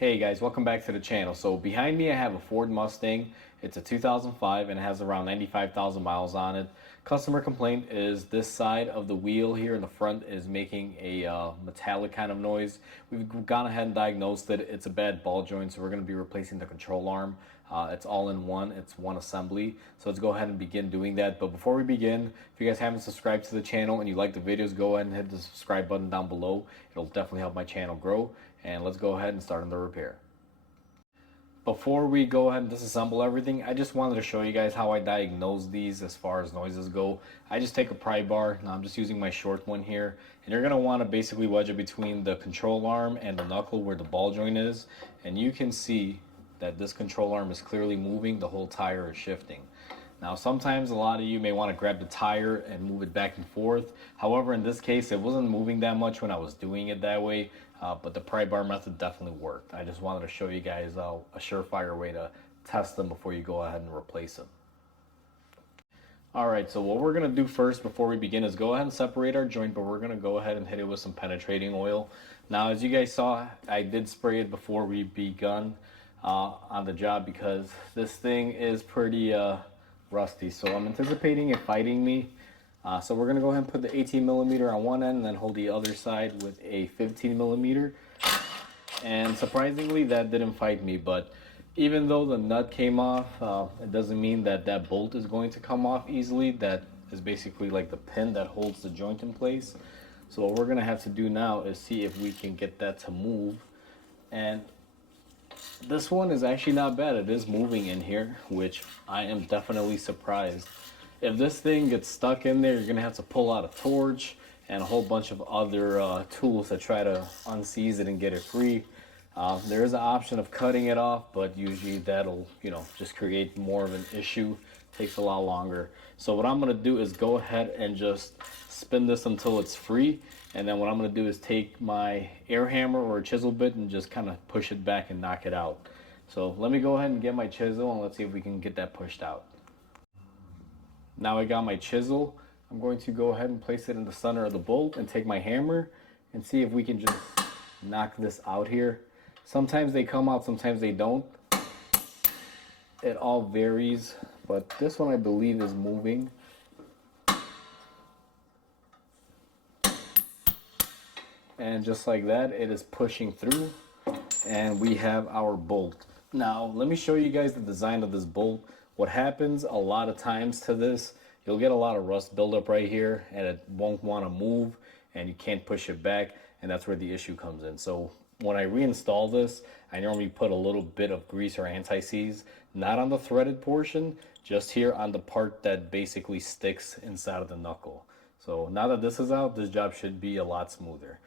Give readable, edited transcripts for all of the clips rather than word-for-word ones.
Hey guys, welcome back to the channel. So behind me I have a Ford Mustang. It's a 2005 and it has around 95,000 miles on it. Customer complaint is this side of the wheel here in the front is making a metallic kind of noise. We've gone ahead and diagnosed that it's a bad ball joint, so we're going to be replacing the control arm. It's all in one, it's one assembly. So let's go ahead and begin doing that. But before we begin, if you guys haven't subscribed to the channel and you like the videos, go ahead and hit the subscribe button down below. It'll definitely help my channel grow. And let's go ahead and start on the repair. Before we go ahead and disassemble everything, I just wanted to show you guys how I diagnose these as far as noises go. I just take a pry bar. Now I'm just using my short one here, and you're going to want to basically wedge it between the control arm and the knuckle where the ball joint is, and you can see that this control arm is clearly moving, the whole tire is shifting. Now sometimes a lot of you may want to grab the tire and move it back and forth. However, in this case it wasn't moving that much when I was doing it that way, but the pry bar method definitely worked. I just wanted to show you guys a surefire way to test them before you go ahead and replace them. Alright, so what we're going to do first before we begin is go ahead and separate our joint, but we're going to go ahead and hit it with some penetrating oil. Now as you guys saw, I did spray it before we begun on the job because this thing is pretty rusty, so I'm anticipating it fighting me. So we're gonna go ahead and put the 18 millimeter on one end and then hold the other side with a 15 millimeter. And surprisingly that didn't fight me, but even though the nut came off, it doesn't mean that that bolt is going to come off easily. That is basically like the pin that holds the joint in place. So what we're gonna have to do now is see if we can get that to move. And this one is actually not bad. It is moving in here, which I am definitely surprised. If this thing gets stuck in there, you're gonna have to pull out a torch and a whole bunch of other tools to try to unseize it and get it free. There is an option of cutting it off, but usually that'll, just create more of an issue. Takes a lot longer. So what I'm gonna do is go ahead and just spin this until it's free, and then what I'm going to do is take my air hammer or a chisel bit and just kind of push it back and knock it out. So let me go ahead and get my chisel and let's see if we can get that pushed out. Now I got my chisel. I'm going to go ahead and place it in the center of the bolt and take my hammer and see if we can just knock this out here. Sometimes they come out, sometimes they don't. It all varies, but this one I believe is moving. And just like that, it is pushing through and we have our bolt. Now let me show you guys the design of this bolt. What happens a lot of times to this, you'll get a lot of rust buildup right here and it won't want to move and you can't push it back, and that's where the issue comes in. So when I reinstall this, I normally put a little bit of grease or anti-seize, not on the threaded portion, just here on the part that basically sticks inside of the knuckle. So now that this is out, this job should be a lot smoother.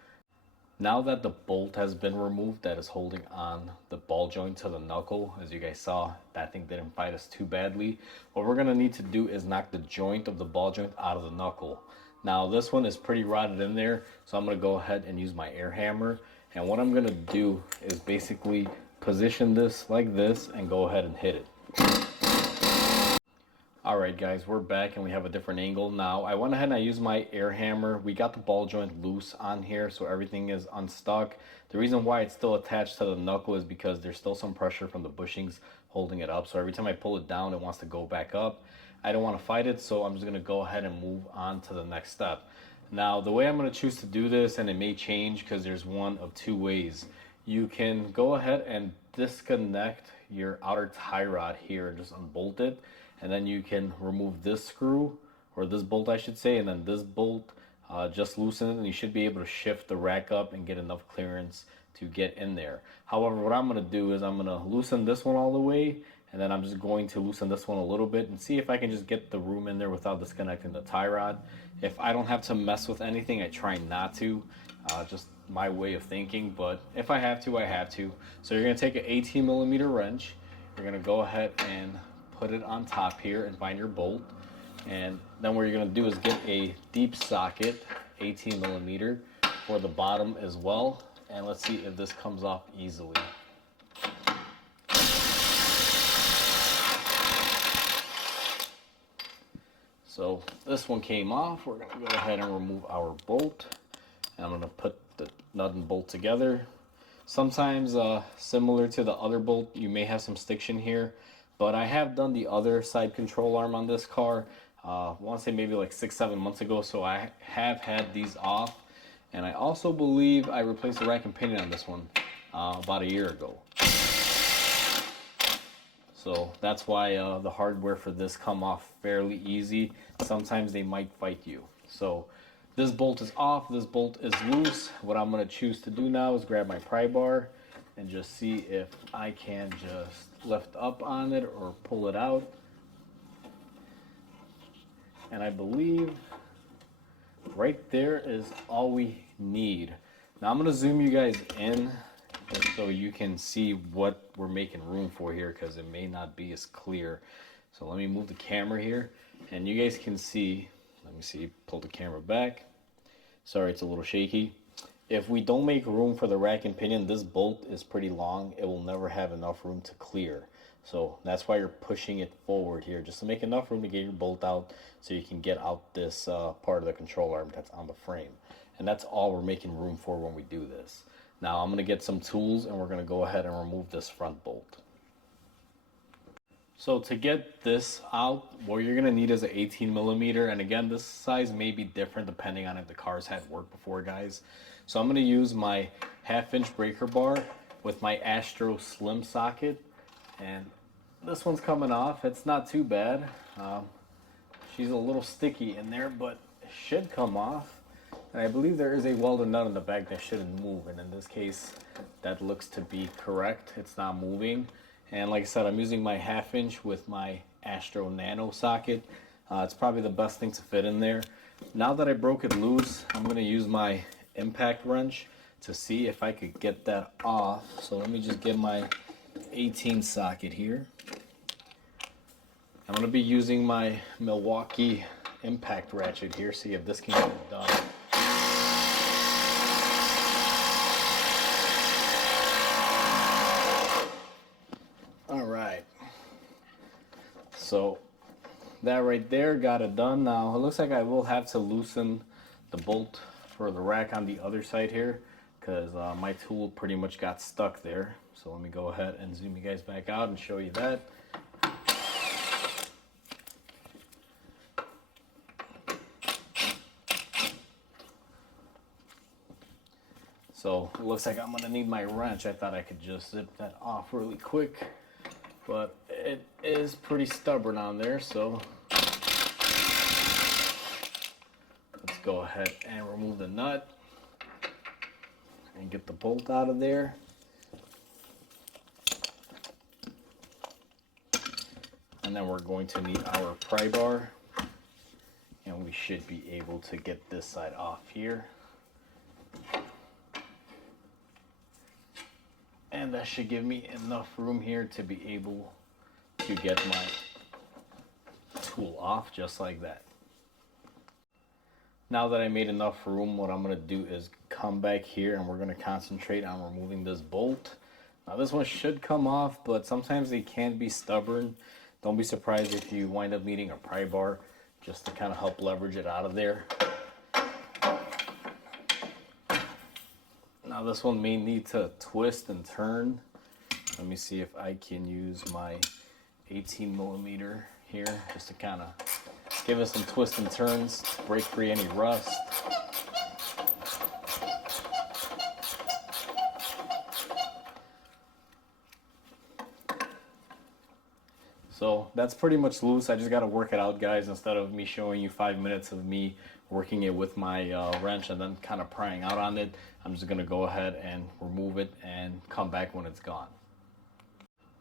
Now that the bolt has been removed that is holding on the ball joint to the knuckle, as you guys saw, that thing didn't fight us too badly. What we're going to need to do is knock the joint of the ball joint out of the knuckle. Now this one is pretty rotted in there, so I'm going to go ahead and use my air hammer. And what I'm going to do is basically position this like this and go ahead and hit it. Alright guys, we're back and we have a different angle now. I went ahead and I used my air hammer. We got the ball joint loose on here, so everything is unstuck. The reason why it's still attached to the knuckle is because there's still some pressure from the bushings holding it up. So every time I pull it down, it wants to go back up. I don't want to fight it, so I'm just going to go ahead and move on to the next step. Now, the way I'm going to choose to do this, and it may change because there's one of two ways. You can go ahead and disconnect your outer tie rod here and just unbolt it. And then you can remove this screw, or this bolt I should say, and then this bolt, just loosen it and you should be able to shift the rack up and get enough clearance to get in there. However, what I'm going to do is I'm going to loosen this one all the way, and then I'm just going to loosen this one a little bit and see if I can just get the room in there without disconnecting the tie rod. If I don't have to mess with anything, I try not to. Just my way of thinking, but if I have to, I have to. So you're going to take an 18 millimeter wrench. You're going to go ahead and put it on top here and find your bolt, and then what you're going to do is get a deep socket, 18 millimeter, for the bottom as well, and let's see if this comes off easily. So this one came off. We're going to go ahead and remove our bolt, and I'm going to put the nut and bolt together. Sometimes similar to the other bolt, you may have some stiction here, but I have done the other side control arm on this car. I want to say maybe like 6-7 months ago, so I have had these off. And I also believe I replaced the rack and pinion on this one about a year ago. So that's why the hardware for this come off fairly easy. Sometimes they might fight you. So this bolt is off, this bolt is loose. What I'm gonna choose to do now is grab my pry bar and just see if I can just lift up on it or pull it out. And I believe right there is all we need. Now I'm gonna zoom you guys in so you can see what we're making room for here, because it may not be as clear. So let me move the camera here and you guys can see. Let me see, pull the camera back. Sorry, it's a little shaky. If we don't make room for the rack and pinion, this bolt is pretty long. It will never have enough room to clear. So that's why you're pushing it forward here, just to make enough room to get your bolt out so you can get out this part of the control arm that's on the frame. And that's all we're making room for when we do this. Now I'm gonna get some tools and we're gonna go ahead and remove this front bolt. So to get this out, what you're gonna need is an 18mm, and again, this size may be different depending on if the cars had worked before, guys. So I'm gonna use my 1/2" breaker bar with my Astro Slim socket, and this one's coming off. It's not too bad. She's a little sticky in there, but it should come off. And I believe there is a welded nut in the back that shouldn't move, and in this case, that looks to be correct. It's not moving. And like I said, I'm using my 1/2" with my Astro Nano socket. It's probably the best thing to fit in there. Now that I broke it loose, I'm gonna use my impact wrench to see if I could get that off. So let me just get my 18 socket here. I'm gonna be using my Milwaukee impact ratchet here, see if this can get it done. All right, so that right there got it done. Now it looks like I will have to loosen the bolt for the rack on the other side here, because my tool pretty much got stuck there. So let me go ahead and zoom you guys back out and show you that. So it looks like I'm gonna need my wrench. I thought I could just zip that off really quick, but it is pretty stubborn on there. So let's go ahead and remove the nut and get the bolt out of there. And then we're going to need our pry bar, and we should be able to get this side off here. And that should give me enough room here to be able to get my tool off just like that. Now that I made enough room, what I'm going to do is come back here and we're going to concentrate on removing this bolt. Now this one should come off, but sometimes they can be stubborn. Don't be surprised if you wind up needing a pry bar just to kind of help leverage it out of there. Now this one may need to twist and turn. Let me see if I can use my 18mm here just to kind of give us some twists and turns, break free any rust. So that's pretty much loose. I just got to work it out, guys, instead of me showing you 5 minutes of me working it with my wrench and then kind of prying out on it. I'm just going to go ahead and remove it and come back when it's gone.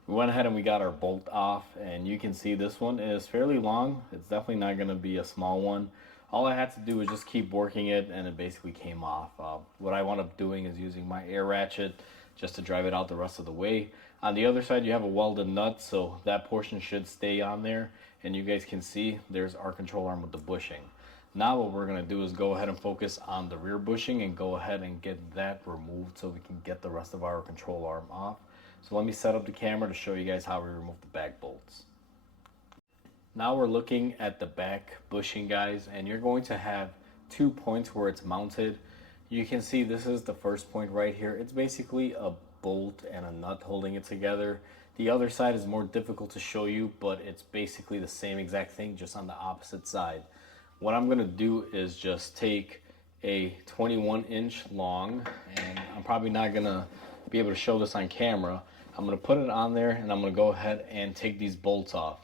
We went ahead and we got our bolt off, and you can see this one is fairly long. It's definitely not going to be a small one. All I had to do was just keep working it, and it basically came off. What I wound up doing is using my air ratchet just to drive it out the rest of the way. On the other side, you have a welded nut, so that portion should stay on there. And you guys can see there's our control arm with the bushing. Now what we're going to do is go ahead and focus on the rear bushing and go ahead and get that removed so we can get the rest of our control arm off. So let me set up the camera to show you guys how we remove the back bolts. Now we're looking at the back bushing, guys, and you're going to have 2 points where it's mounted. you can see this is the first point right here. It's basically a bolt and a nut holding it together. The other side is more difficult to show you, but it's basically the same exact thing, just on the opposite side. What I'm gonna do is just take a 21-inch long, and I'm probably not gonna be able to show this on camera. I'm gonna put it on there and I'm gonna go ahead and take these bolts off.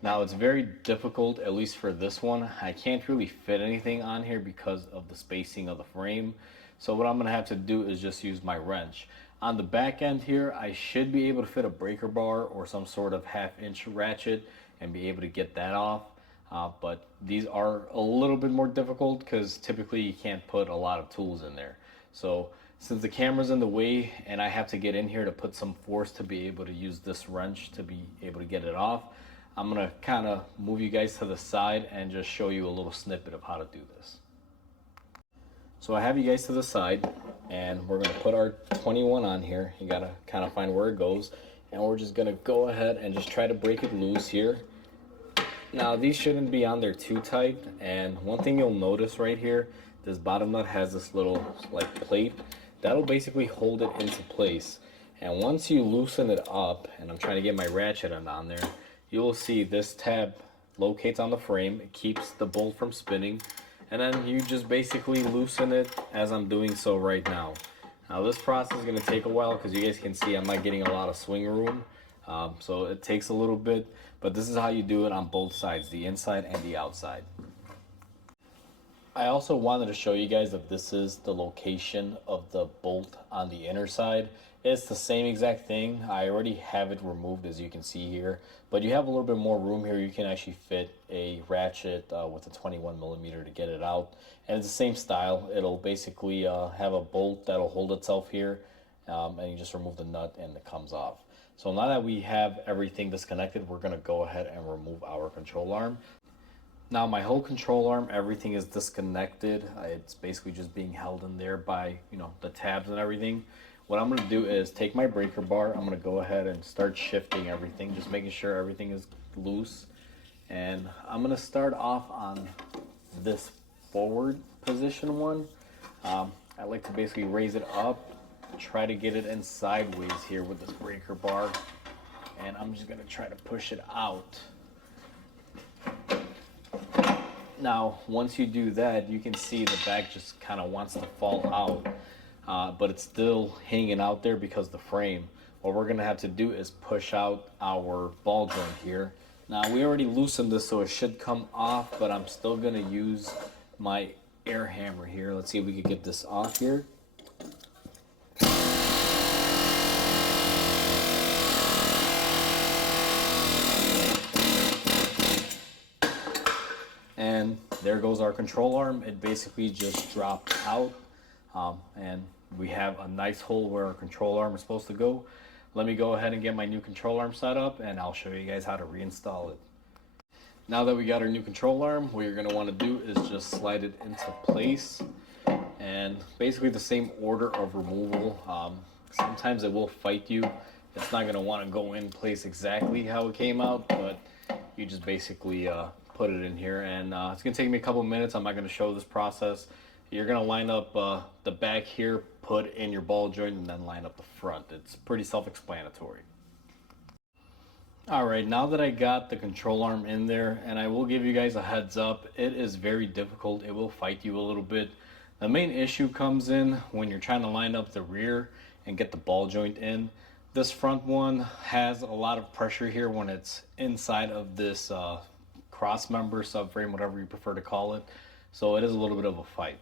Now it's very difficult, at least for this one. I can't really fit anything on here because of the spacing of the frame. So what I'm gonna have to do is just use my wrench. On the back end here, I should be able to fit a breaker bar or some sort of 1/2-inch ratchet and be able to get that off. But these are a little bit more difficult because typically you can't put a lot of tools in there. So since the camera's in the way and I have to get in here to put some force to be able to use this wrench to be able to get it off, I'm gonna kind of move you guys to the side and just show you a little snippet of how to do this. So I have you guys to the side and we're gonna put our 21 on here. You gotta kind of find where it goes, and we're just gonna go ahead and just try to break it loose here. Now these shouldn't be on there too tight, and one thing you'll notice right here, this bottom nut has this little like plate that'll basically hold it into place. And once you loosen it up, and I'm trying to get my ratchet on there, you will see this tab locates on the frame. It keeps the bolt from spinning, and then you just basically loosen it as I'm doing so right now. Now this process is going to take a while because you guys can see I'm not getting a lot of swing room, so it takes a little bit, but this is how you do it on both sides, the inside and the outside. I also wanted to show you guys that this is the location of the bolt on the inner side. It's the same exact thing. I already have it removed, as you can see here, but you have a little bit more room here. You can actually fit a ratchet with a 21mm to get it out, and it's the same style. It'll basically have a bolt that'll hold itself here, and you just remove the nut and it comes off. So now that we have everything disconnected, we're going to go ahead and remove our control arm. Now my whole control arm, everything is disconnected. It's basically just being held in there by, the tabs and everything. What I'm gonna do is take my breaker bar. I'm gonna go ahead and start shifting everything, just making sure everything is loose. And I'm gonna start off on this forward position one. I like to basically raise it up, try to get it in sideways here with this breaker bar. And I'm just gonna try to push it out. Now, once you do that, you can see the back just kind of wants to fall out, but it's still hanging out there because of the frame. What we're gonna have to do is push out our ball joint here. Now, we already loosened this, so it should come off, but I'm still gonna use my air hammer here. Let's see if we can get this off here. And there goes our control arm. It basically just dropped out, and we have a nice hole where our control arm is supposed to go. Let me go ahead and get my new control arm set up, and I'll show you guys how to reinstall it. Now that we got our new control arm, what you're going to want to do is just slide it into place, and basically the same order of removal. Sometimes it will fight you. It's not going to want to go in place exactly how it came out, but you just basically put it in here, and it's gonna take me a couple minutes. I'm not gonna show this process. You're gonna line up the back here, put in your ball joint, and then line up the front. It's pretty self-explanatory. All right, now that I got the control arm in there, and I will give you guys a heads up, it is very difficult. It will fight you a little bit. The main issue comes in when you're trying to line up the rear and get the ball joint in. This front one has a lot of pressure here when it's inside of this cross member, subframe, whatever you prefer to call it. So it is a little bit of a fight,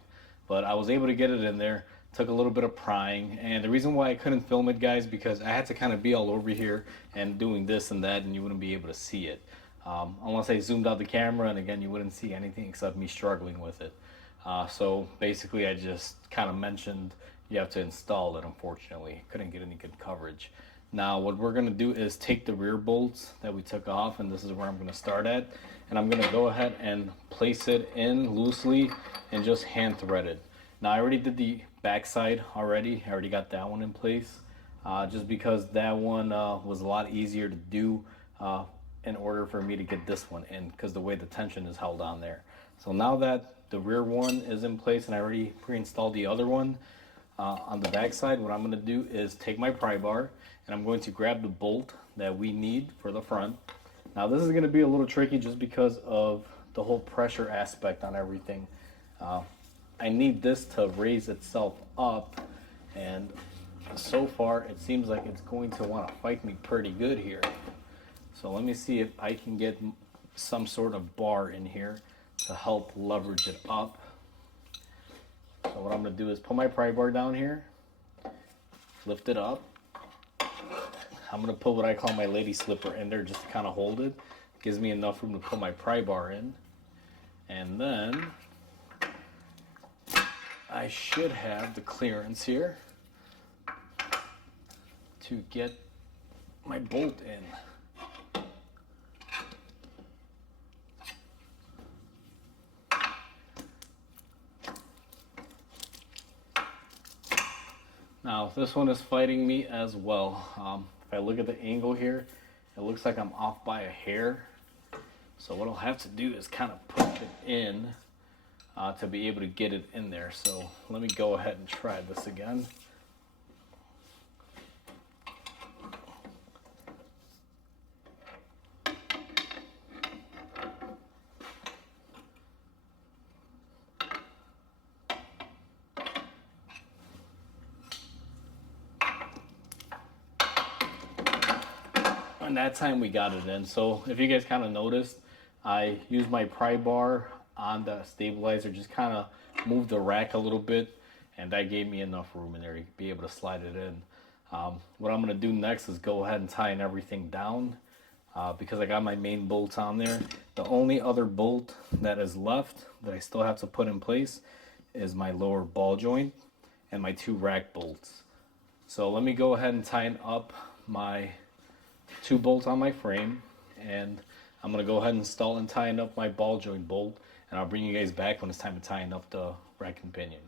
but I was able to get it in there. Took a little bit of prying, and the reason why I couldn't film it, guys, because I had to kind of be all over here and doing this and that, and you wouldn't be able to see it unless I zoomed out the camera, and again, you wouldn't see anything except me struggling with it. So basically I just kind of mentioned you have to install it. Unfortunately, couldn't get any good coverage. Now what we're going to do is take the rear bolts that we took off, and this is where I'm going to start at, and I'm going to go ahead and place it in loosely and just hand thread it. Now I already did the back side already. I already got that one in place, just because that one was a lot easier to do in order for me to get this one in, because the way the tension is held on there. So now that the rear one is in place and I already pre-installed the other one on the back side, what I'm going to do is take my pry bar and I'm going to grab the bolt that we need for the front. Now this is going to be a little tricky just because of the whole pressure aspect on everything. I need this to raise itself up, and so far it seems like it's going to want to fight me pretty good here. So let me see if I can get some sort of bar in here to help leverage it up. So what I'm going to do is put my pry bar down here, lift it up. I'm going to put what I call my lady slipper in there just to kind of hold it. Gives me enough room to put my pry bar in. And then I should have the clearance here to get my bolt in. Now this one is fighting me as well. If I look at the angle here, it looks like I'm off by a hair. So what I'll have to do is kind of push it in to be able to get it in there. So let me go ahead and try this again. And that time we got it in. So if you guys kind of noticed, I used my pry bar on the stabilizer, just kind of moved the rack a little bit, and that gave me enough room in there to be able to slide it in. What I'm going to do next is go ahead and tighten everything down because I got my main bolts on there. The only other bolt that is left that I still have to put in place is my lower ball joint and my 2 rack bolts. So let me go ahead and tighten up my 2 bolts on my frame, and I'm going to go ahead and install and tighten up my ball joint bolt, and I'll bring you guys back when it's time to tighten up the rack and pinion.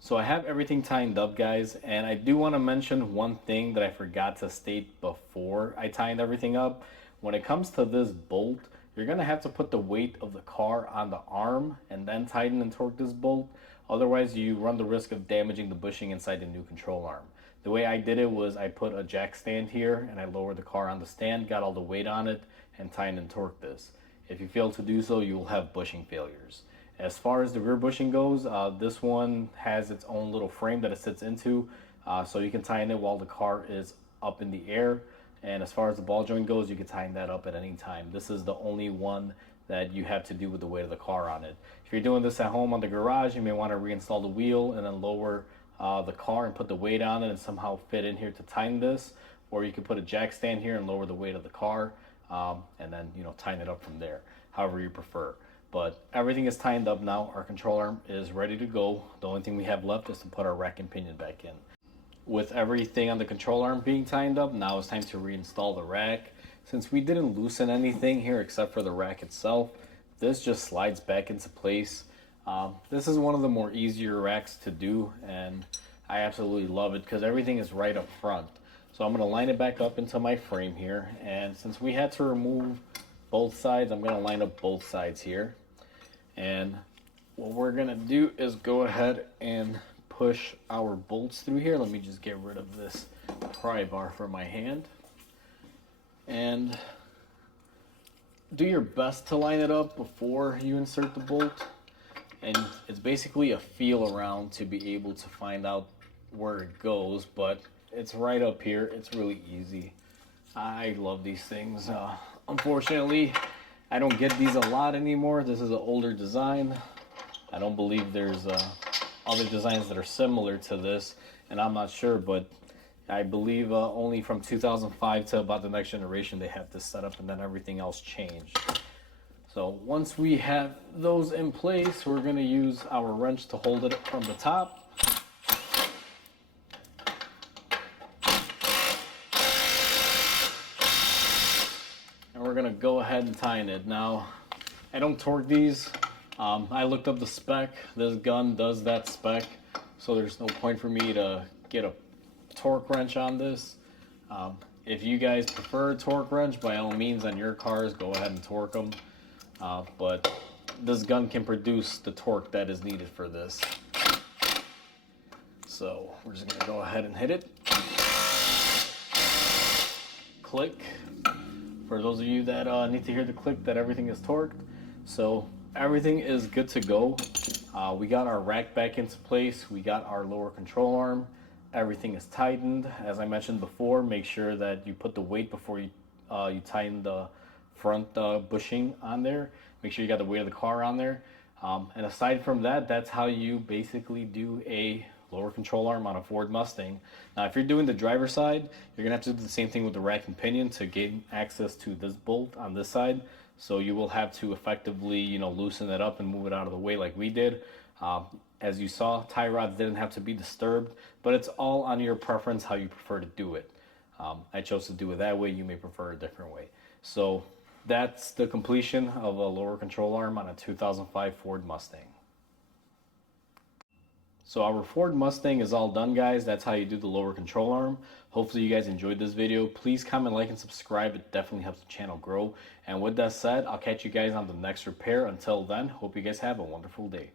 So I have everything tightened up, guys, and I do want to mention one thing that I forgot to state before I tightened everything up. When it comes to this bolt, you're going to have to put the weight of the car on the arm and then tighten and torque this bolt. Otherwise, you run the risk of damaging the bushing inside the new control arm. The way I did it was I put a jack stand here and I lowered the car on the stand, got all the weight on it, and tightened and torqued this. If you fail to do so, you will have bushing failures. As far as the rear bushing goes, this one has its own little frame that it sits into, so you can tighten it while the car is up in the air. And as far as the ball joint goes, you can tighten that up at any time. This is the only one that you have to do with the weight of the car on it. If you're doing this at home on the garage, you may want to reinstall the wheel and then lower the car and put the weight on it and somehow fit in here to tighten this. Or you can put a jack stand here and lower the weight of the car and then tighten it up from there, however you prefer. But everything is tightened up now. Our control arm is ready to go. The only thing we have left is to put our rack and pinion back in. With everything on the control arm being tightened up, now it's time to reinstall the rack. Since we didn't loosen anything here except for the rack itself, this just slides back into place. This is one of the more easier racks to do, and I absolutely love it because everything is right up front. So I'm going to line it back up into my frame here, and since we had to remove both sides, I'm going to line up both sides here. And what we're going to do is go ahead and push our bolts through here. Let me just get rid of this pry bar from my hand. And do your best to line it up before you insert the bolt. And it's basically a feel around to be able to find out where it goes, but it's right up here. It's really easy. I love these things. Unfortunately, I don't get these a lot anymore. This is an older design. I don't believe there's other designs that are similar to this, and I'm not sure, but I believe only from 2005 to about the next generation they have this set up, and then everything else changed. So once we have those in place, we're going to use our wrench to hold it from the top. And we're going to go ahead and tighten it. Now, I don't torque these. I looked up the spec. This gun does that spec, so there's no point for me to get a torque wrench on this. If you guys prefer a torque wrench, by all means on your cars, go ahead and torque them. But this gun can produce the torque that is needed for this. So we're just gonna go ahead and hit it. Click. For those of you that need to hear the click, that everything is torqued. So everything is good to go. We got our rack back into place. We got our lower control arm. Everything is tightened. As I mentioned before, make sure that you put the weight before you tighten the front bushing on there. Make sure you got the weight of the car on there. And aside from that, that's how you basically do a lower control arm on a Ford Mustang. Now, if you're doing the driver's side, you're gonna have to do the same thing with the rack and pinion to gain access to this bolt on this side. So you will have to effectively, loosen it up and move it out of the way like we did. As you saw, tie rods didn't have to be disturbed, but it's all on your preference how you prefer to do it. I chose to do it that way. You may prefer a different way. So that's the completion of a lower control arm on a 2005 Ford Mustang. So our Ford Mustang is all done, guys. That's how you do the lower control arm. Hopefully you guys enjoyed this video. Please comment, like, and subscribe. It definitely helps the channel grow. And with that said, I'll catch you guys on the next repair. Until then, hope you guys have a wonderful day.